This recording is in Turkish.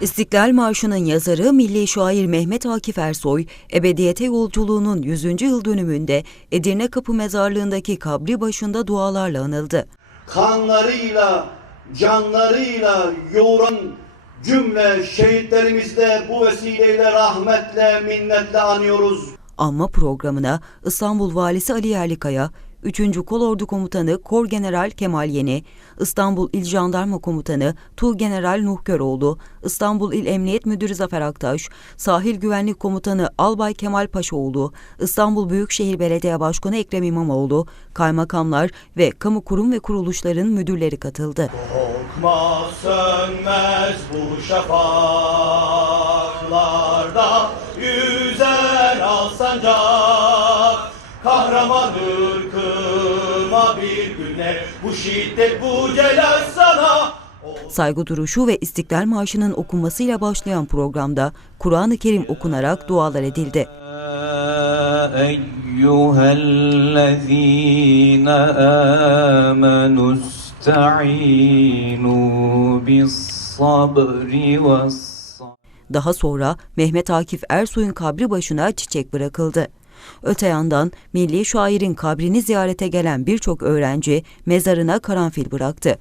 İstiklal Marşı'nın yazarı milli şair Mehmet Akif Ersoy, ebediyete yolculuğunun 100. yıl dönümünde Edirne Kapı Mezarlığı'ndaki kabri başında dualarla anıldı. kanlarıyla, canlarıyla yoğuran cümle şehitlerimizi de bu vesileyle rahmetle, minnetle anıyoruz. Anma programına İstanbul Valisi Ali Yerlikaya, 3. Kolordu Komutanı Kor General Kemal Yeni, İstanbul İl Jandarma Komutanı Tu General Nuh Köroğlu, İstanbul İl Emniyet Müdürü Zafer Aktaş, Sahil Güvenlik Komutanı Albay Kemal Paşaoğlu, İstanbul Büyükşehir Belediye Başkanı Ekrem İmamoğlu, kaymakamlar ve kamu kurum ve kuruluşların müdürleri katıldı. Korkma sönmez bu şafaklarda sancak Kahraman ırkıma bir güne bu şiddet bu celal sana Saygı duruşu ve İstiklal Marşı'nın okunmasıyla başlayan programda Kur'an-ı Kerim okunarak dualar edildi. أيها الذين آمنوا استعينوا بالصبر والصلاة daha sonra Mehmet Akif Ersoy'un kabri başına çiçek bırakıldı. Öte yandan milli şairin kabrini ziyarete gelen birçok öğrenci mezarına karanfil bıraktı.